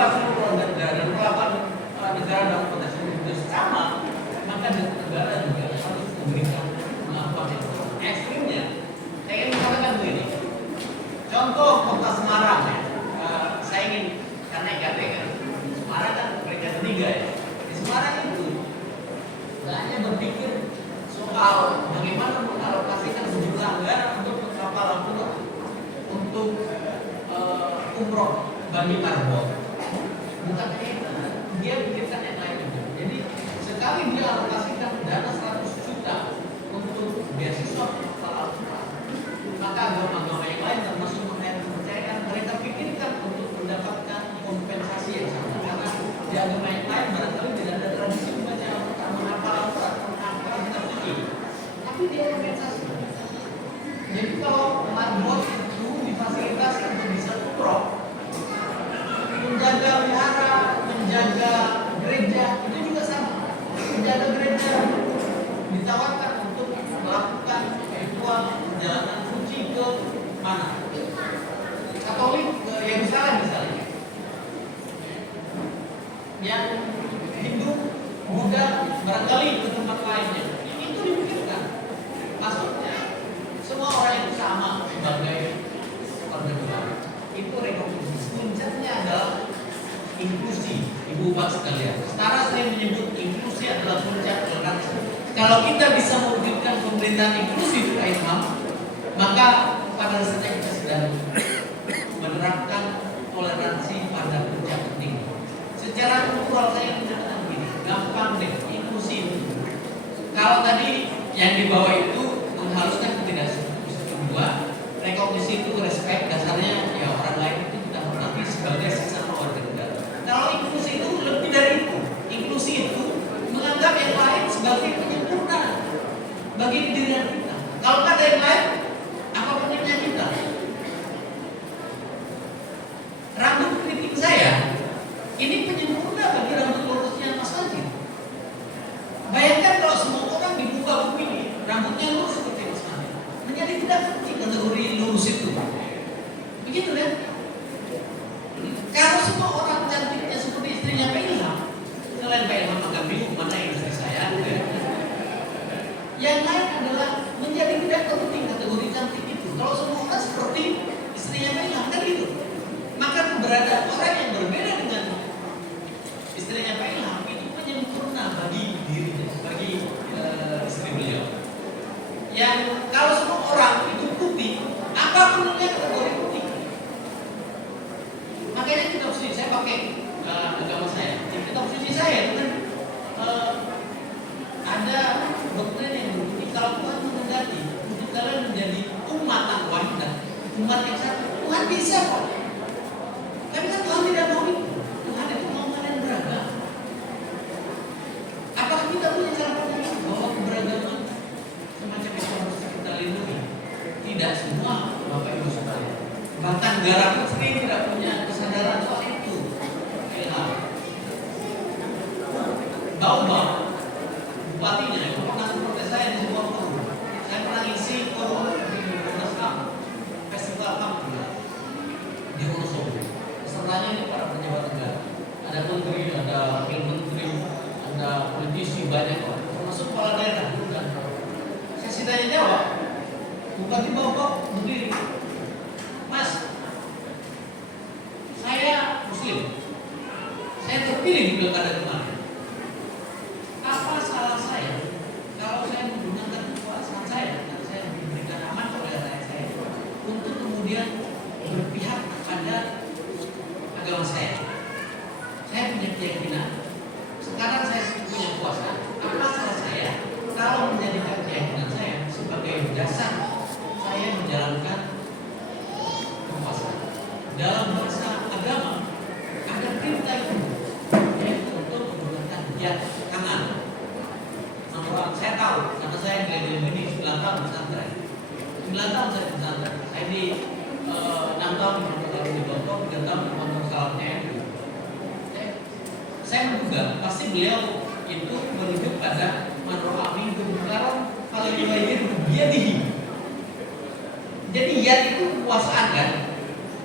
sifat seluruh negara dan kelakuan negara dalam konteks itu sama, maka negara juga harus memberikan pengakuan yang ekstrimnya. Saya ingin mengatakan begini, contoh kota Semarang ya, saya ingin karena IKT kan, Semarang kan peringkat 3 ya. Di Semarang itu tidak hanya berpikir soal bagaimana mengalokasikan sejumlah anggaran untuk kapal laut untuk umroh bagi marbot. Bukan itu, dia pikirkan yang lain juga. Jadi sekali dia alokasikan dana 100 juta untuk beasiswa kapal laut, maka agama-agama yang lain termasuk yang mempercayakan mereka pikirkan untuk mendapatkan kompensasi yang sama, karena di agama yang lain barangkali tidak ada tradisi membaca menghafal Al-Quran, menghafal kitab suci, tapi dia kompensasi. Jadi kalau marbot itu difasilitasi untuk bisa umroh, menjaga wihara, menjaga gereja, itu juga sama. Menjaga gereja ditawarkan untuk melakukan ritual perjalanan suci ke mana? Katolik ke Yerusalem misalnya. Yang Hindu, Buddha barangkali ke tempat lainnya. Itu dipikirkan. Maksudnya semua orang yang sama sebagai warga negara. Itu rekomendasi. Puncaknya adalah inklusi, ibu bapak sekalian. Setara saya menyebut inklusi adalah puncak toleransi. Kalau kita bisa mewujudkan pemerintahan inklusif Islam, maka pada dasarnya kita sedang menerapkan toleransi pada puncak tinggi. Secara kultural saya menyatakan begini, gampang deh inklusi itu. Kalau tadi yang di bawah itu menghaluskan ketidaksetujuan, kedua, rekognisi itu respect, dasarnya ya orang lain itu kita hormati sebagai sesama warga negara. Kalau inklusi itu lebih dari itu. Inklusi itu menganggap yang lain sebagai penyempurna bagi diri kita. Kalau ada yang lain, apa pentingnya kita? Rambut keriting saya ini penyempurna bagi rambut lurusnya Mas Anji. Bayangkan kalau semua orang di muka bumi ini rambutnya lurus seperti Mas Anji, menjadi tidak penting kategori lurus itu. Begitu kan? Kalau semua orang cantiknya seperti istrinya Pak Ilham, selain Pak Ilham agak bingung mana yang istri saya. Yang lain adalah menjadi tidak penting kategori cantik itu. Kalau semua orang seperti istrinya Pak Ilham kan gitu. Maka keberadaan orang yang berbeda dengan istrinya Pak Ilham itu penyempurna bagi dirinya, bagi istri beliau. Yang kalau semua orang itu putih, apa perlunya kategori putih? Makanya kitab suci saya pakai agama saya. Di kitab suci saya itu kan ada doktrin yang berbunyi kalau Tuhan menghendaki untuk kalian menjadi umat yang wahidah, umat yang satu. Tuhan bisa kok. Tapi kan Tuhan tidak mau itu. Tuhan itu mau kalian beragam. Apakah kita punya cara pandang bahwa keberagaman semacam itu harus kita lindungi? Tidak semua, Bapak Ibu sekalian. Bahkan negara pun sendiri tidak punya kesadaran soal itu. Bau-bau, bupatinya itu pernah seperti saya di sebuah forum. Saya pernah isi forum di Wonosobo, festival kampung di Wonosobo. Pesertanya ini para pejabat negara. Ada menteri, ada wakil menteri, ada politisi, banyak orang. Termasuk kepala daerah. Saya tanya jawab, bupati Bogor berdiri, Mas, saya Muslim, saya terpilih di pilkada kemarin. Apa salah saya kalau saya menggunakan kekuasaan saya dan saya diberikan aman oleh rakyat saya untuk kemudian berpihak pada agama saya? Saya punya keyakinan. Sekarang saya punya kuasa. Apa salah saya kalau menjadikan keyakinan saya sebagai dasar saya menjalankan kekuasaan? Dalam bahasa agama ada perintah itu, yaitu untuk menggunakan jad tangan. Nomor saya tahu, karena saya belajar ini 9 tahun pesantren. 9 tahun saya pesantren. Saya di 6 tahun di Bogor, 3 tahun di Pondok Salahnya. Saya menduga pasti beliau itu merujuk pada manro'a minkum munkaran falyughayyirhu biyadihi. Jadi yad itu kekuasaan kan?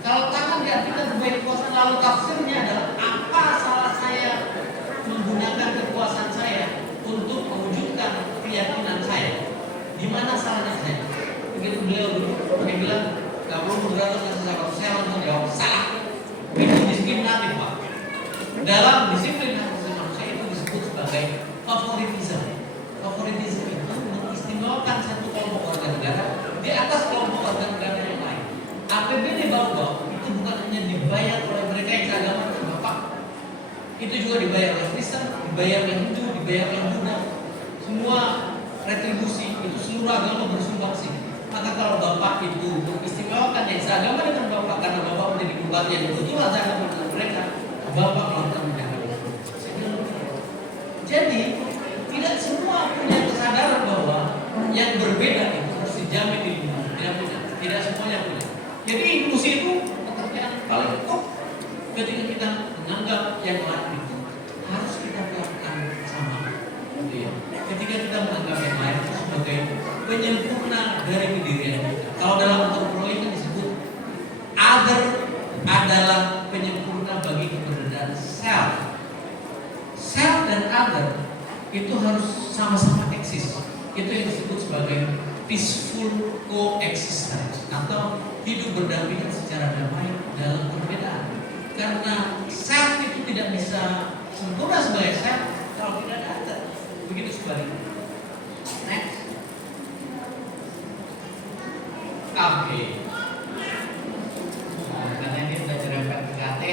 Kalau tangan diartikan sebagai kekuasaan, lalu tafsirnya adalah dalam disiplin hak asasi manusia itu disebut sebagai favoritism. Favoritism itu mengistimewakan satu kelompok warga negara di atas kelompok warga negara yang lain. APBD Baobab itu bukan hanya dibayar oleh mereka yang seagama dengan Bapak, itu juga dibayar oleh Kristen, dibayar oleh Hindu, dibayar oleh Buddha. Semua retribusi itu seluruh agama bersumbangsi. Maka kalau Bapak itu mengistimewakan yang seagama dengan Bapak karena Bapak menjadi kembali yang kebetulan seagama dengan mereka, Bapak melakukan tindakan itu. Jadi tidak semua punya kesadaran bahwa yang berbeda itu harus dijamin di lingkungan. Tidak semuanya punya. Jadi inklusi itu pekerjaan paling top ketika kita menganggap yang lain itu harus kita lakukan sama. Ketika kita menganggap yang lain itu sebagai penyempurna dari pendirian kita. Kalau dalam antropologi itu disebut other adalah penyempurna bagi keberadaan self. Self dan other itu harus sama-sama eksis. Itu yang disebut sebagai peaceful coexistence atau hidup berdampingan secara damai dalam perbedaan. Karena self itu tidak bisa sempurna sebagai self kalau tidak ada other. Begitu sebaliknya. Next. Oke. Nah, karena ini sudah jerempet PKT,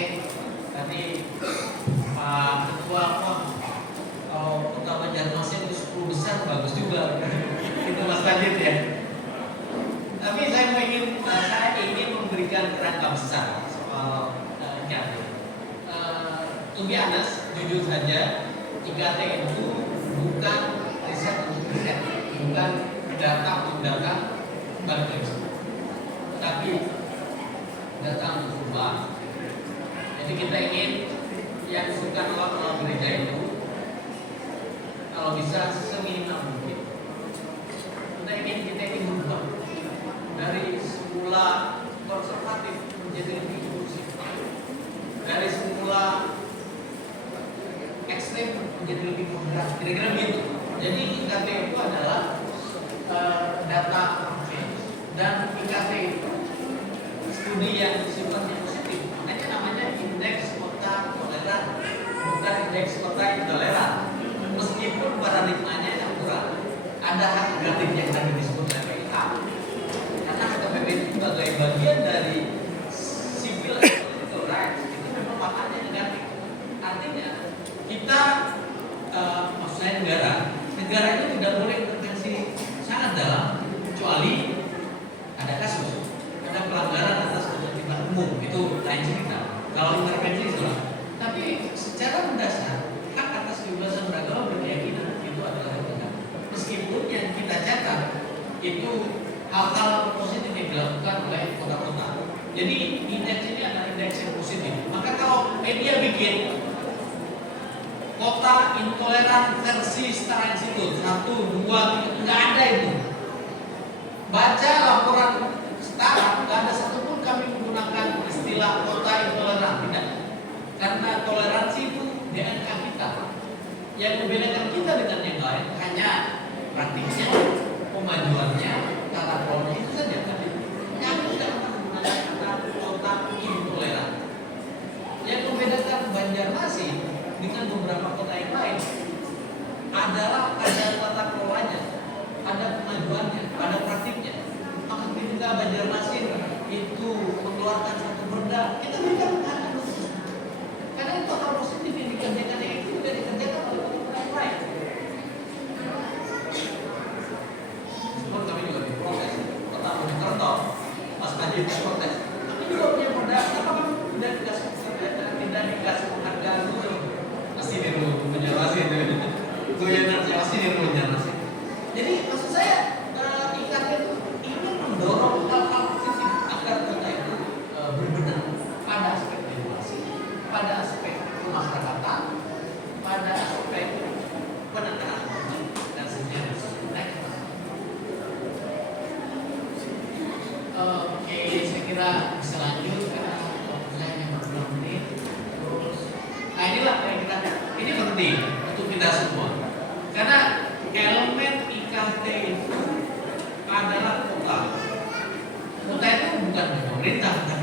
tadi Pak Ketua kalau Kota Banjarmasin itu 10 besar bagus juga. Itu Mas Tajid ya. Tapi saya ingin memberikan kerangka besar soal IKT. To be honest, jujur saja, IKT itu bukan riset untuk riset, bukan data untuk data, balik lagi. Tapi data untuk perubahan. Jadi kita ingin yang suka alat gereja itu kalau bisa seminimal mungkin. Kita ingin berubah dari semula konservatif menjadi lebih inklusif, dari semula ekstrem menjadi lebih moderat, kira-kira begitu. Jadi IKT itu adalah data dan IKT itu studi yang sifatnya positif. Makanya namanya indeks kota toleran, bukan indeks kota intoleran. Meskipun paradigmanya yang kurang, ada hak gratis yang tadi disebut PPIH. Karena HKBP itu sebagai bagian dari civil and political rights itu memang makanya negatif. Artinya kita maksudnya negara itu tidak boleh intervensi sangat dalam kecuali ada kasus, ada pelanggaran atas ketertiban umum, itu lain cerita. Kalau intervensi itulah. Tapi secara mendasar hak atas kebebasan beragama berkeyakinan itu adalah hak negara. Meskipun yang kita catat itu hal-hal positif yang dilakukan oleh kota-kota. Jadi indeks ini adalah indeks yang positif. Maka kalau media bikin kota intoleran versi Setara Institut 1, 2, 3, nggak ada itu. Baca laporan Setara, nggak ada satupun kami menggunakan istilah kota intoleran, tidak. Karena toleransi itu DNA kita. Yang membedakan kita dengan yang lain hanya praktiknya, kemajuannya, tata kelolanya itu saja. Kami tidak menggunakan kata kota intoleran. Yang membedakan Banjarmasin dengan beberapa kota yang lain adalah ada tata kelolanya, ada kemajuannya, ada praktiknya. Maka ketika Banjarmasin itu mengeluarkan satu perda, kita berikan penghargaan khusus. Karena itu hal positif yang dikerjakan itu tidak dikerjakan oleh kota yang lain. Namun kami juga diprotes, kota Mojokerto, Mas Najib diprotes. Kami juga punya perda, kenapa kami tidak dikasih penghargaan khusus? Pasti niru Banjarmasin itu. Goyanan pasti niru Banjarmasin. Jadi maksud saya IKT itu ingin mendorong hal-hal positif agar kita itu berbenah pada aspek demokrasi, pada aspek kemasyarakatan, pada aspek penegakan hukum dan sejenis. Oke, saya kira bisa lanjut karena waktunya hanya 40 menit. Terus, nah inilah yang kita, ini penting untuk kita semua. Karena elemen IKT itu adalah kota. Kota itu bukan pemerintah, bukan